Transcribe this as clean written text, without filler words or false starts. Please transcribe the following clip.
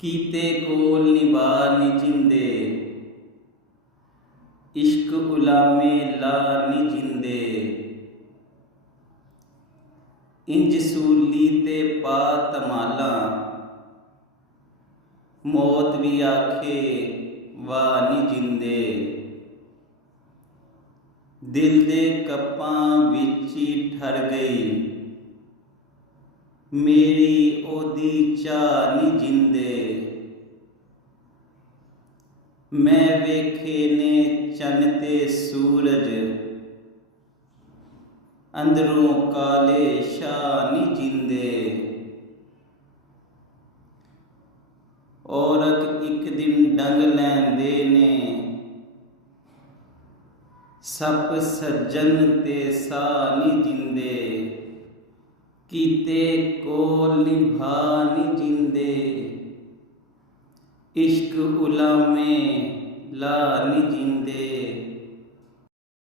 कीते कोल निभा नी जिंदे, इश्क उलामे ला नी जिंदे। इंज सूली ते पा तमाला, मौत भी आखे वाह नी जिंदे। दिल दे कप्पां विच ही ठर गई, मेरी ओदी चाह नी जिंदे। मैं वेखे ने चन्न ते सूरज, अंदरों काले शाह नी जिंदे। औरत एक दिन डंग लैंदे ने, सप सज्जन ते साह नी जिंदे। कीते कोल निभा नी जिंदे, इश्क उलामे ला नी जिंदे।